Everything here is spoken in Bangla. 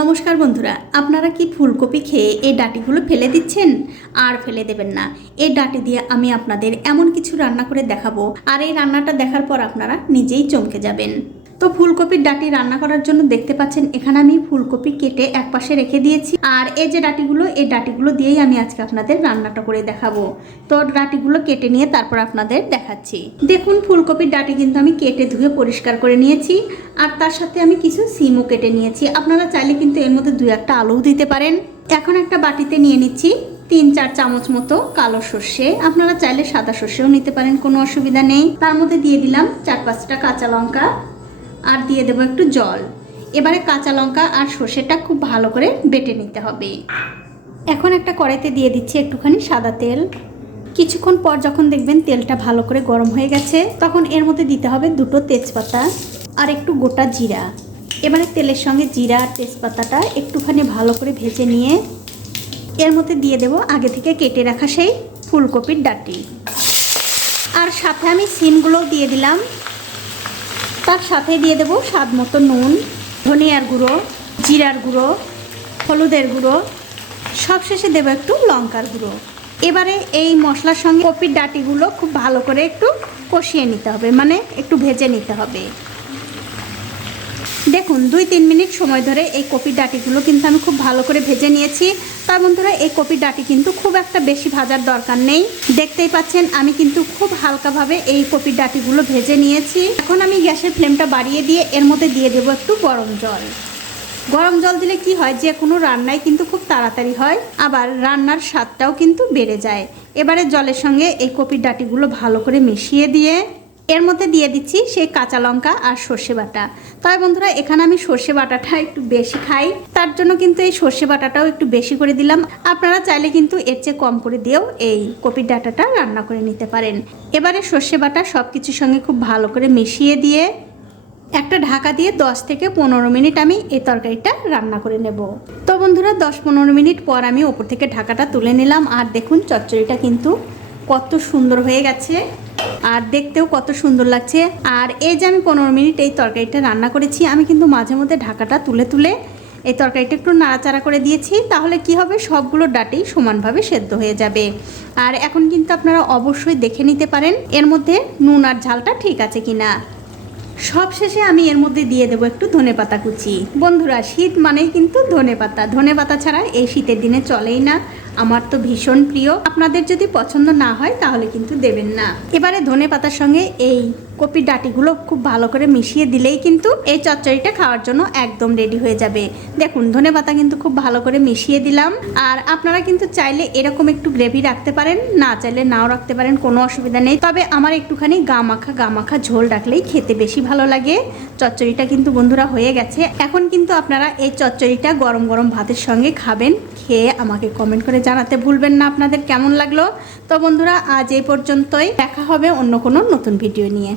নমস্কার বন্ধুরা, আপনারা কি ফুলকপি খেয়ে এই ডাঁটিগুলো ফেলে দিচ্ছেন? আর ফেলে দেবেন না। এই ডাঁটি দিয়ে আমি আপনাদের এমন কিছু রান্না করে দেখাবো, আর এই রান্নাটা দেখার পর আপনারা নিজেই চমকে যাবেন। তো ফুলকপির ডাঁটি রান্না করার জন্য দেখতে পাচ্ছেন এখানে আমি ফুলকপি কেটে একপাশে রেখে দিয়েছি। আর এই যে ডাঁটিগুলো, এই ডাঁটিগুলো দিয়েই আমি আজকে আপনাদের রান্নাটা করে দেখাবো। তো ডাঁটিগুলো কেটে নিয়ে তারপর আপনাদের দেখাচ্ছি। দেখুন, ফুলকপির ডাঁটি কিন্তু আমি কেটে ধুয়ে পরিষ্কার করে নিয়েছি। আর তার সাথে আমি কিছু সিমও কেটে নিয়েছি। আপনারা চাইলে কিন্তু এর মধ্যে 2-1টা আলুও দিতে পারেন। এখন একটা বাটিতে নিয়ে নিচ্ছি 3-4 চামচ মতো কালো সর্ষে। আপনারা চাইলে সাদা সর্ষেও নিতে পারেন, কোনো অসুবিধা নেই। তার মধ্যে দিয়ে দিলাম 4-5টা কাঁচা লঙ্কা, আর দিয়ে দেবো একটু জল। এবারে কাঁচা লঙ্কা আর সর্ষেটা খুব ভালো করে বেটে নিতে হবে। এখন একটা কড়াইতে দিয়ে দিচ্ছি একটুখানি সাদা তেল। কিছুক্ষণ পর যখন দেখবেন তেলটা ভালো করে গরম হয়ে গেছে, তখন এর মধ্যে দিতে হবে 2টো তেজপাতা আর একটু গোটা জিরা। এবারে তেলের সঙ্গে জিরা আর তেজপাতাটা একটুখানি ভালো করে ভেজে নিয়ে এর মধ্যে দিয়ে দেব আগে থেকে কেটে রাখা সেই ফুলকপির ডাঁটি। আর সাথে আমি সিমগুলোও দিয়ে দিলাম। তার সাথে দিয়ে দেবো স্বাদ মতো নুন, ধনিয়ার গুঁড়ো, জিরার গুঁড়ো, হলুদের গুঁড়ো, সবশেষে দেবো একটু লঙ্কার গুঁড়ো। এবারে এই মশলার সঙ্গে কপির ডাঁটিগুলো খুব ভালো করে একটু কষিয়ে নিতে হবে, মানে একটু ভেজে নিতে হবে। দেখুন, 2-3 মিনিট সময় ধরে এই কপির ডাঁটিগুলো কিন্তু আমি খুব ভালো করে ভেজে নিয়েছি। তার বন্ধুরা, এই কপির ডাঁটি কিন্তু খুব একটা বেশি ভাজার দরকার নেই। দেখতেই পাচ্ছেন আমি কিন্তু খুব হালকাভাবে এই কপির ডাঁটিগুলো ভেজে নিয়েছি। এখন আমি গ্যাসের ফ্লেমটা বাড়িয়ে দিয়ে এর মধ্যে দিয়ে দেবো একটু গরম জল। গরম জল দিলে কি হয়, যে কোনো রান্নাই কিন্তু খুব তাড়াতাড়ি হয়, আবার রান্নার স্বাদটাও কিন্তু বেড়ে যায়। এবারে জলের সঙ্গে এই কপির ডাঁটিগুলো ভালো করে মিশিয়ে দিয়ে এর মধ্যে দিয়ে দিচ্ছি সেই কাঁচা লঙ্কা আর সর্ষে বাটা। তবে বন্ধুরা, এখানে আমি সর্ষে বাটাটা একটু বেশি খাই, তার জন্য কিন্তু এই সর্ষে বাটাটাও একটু বেশি করে দিলাম। আপনারা চাইলে কিন্তু এর চেয়ে কম করে দিয়েও এই কপির ডাঁটাটা রান্না করে নিতে পারেন। এবারে সর্ষে বাটা সব কিছুর সঙ্গে খুব ভালো করে মিশিয়ে দিয়ে একটা ঢাকা দিয়ে 10 থেকে 15 মিনিট আমি এই তরকারিটা রান্না করে নেব। তো বন্ধুরা, 10-15 মিনিট পর আমি ওপর থেকে ঢাকাটা তুলে নিলাম। আর দেখুন, চচ্চড়িটা কিন্তু কত সুন্দর হয়ে গেছে, আর দেখতেও কত সুন্দর লাগছে। আর এই যে আমি 15 মিনিট এই তরকারিটা রান্না করেছি, আমি কিন্তু মাঝে মধ্যে ঢাকাটা তুলে তুলে এই তরকারিটা একটু নাড়াচাড়া করে দিয়েছি। তাহলে কি হবে, সবগুলো ডাঁটি সমানভাবে সেদ্ধ হয়ে যাবে। আর এখন কিন্তু আপনারা অবশ্যই দেখে নিতে পারেন এর মধ্যে নুন আর ঝালটা ঠিক আছে কিনা। সবশেষে আমি এর মধ্যে দিয়ে দেবো একটু ধনেপাতা কুচি। বন্ধুরা, শীত মানেই কিন্তু ধনেপাতা ছাড়া এই শীতের দিনে চলেই না। আমার তো ভীষণ প্রিয়। আপনাদের যদি পছন্দ না হয় তাহলে কিন্তু দেবেন না। এবারে ধনেপাতার সঙ্গে এই কপির ডাঁটিগুলো খুব ভালো করে মিশিয়ে দিলেই কিন্তু এই চচ্চড়িটা খাওয়ার জন্য একদম রেডি হয়ে যাবে। দেখুন, ধনেপাতা কিন্তু খুব ভালো করে মিশিয়ে দিলাম। আর আপনারা কিন্তু চাইলে এরকম একটু গ্রেভি রাখতে পারেন, না চাইলে নাও রাখতে পারেন, কোনো অসুবিধা নেই। তবে আমার একটুখানি গা মাখা ঝোল রাখলেই খেতে বেশি ভালো লাগে। চচ্চড়িটা কিন্তু বন্ধুরা হয়ে গেছে। এখন কিন্তু আপনারা এই চচ্চড়িটা গরম গরম ভাতের সঙ্গে খাবেন। খেয়ে আমাকে কমেন্ট করে জানাতে ভুলবেন না আপনাদের কেমন লাগলো। তো বন্ধুরা, আজ এই পর্যন্তই। দেখা হবে অন্য কোনো নতুন ভিডিও নিয়ে।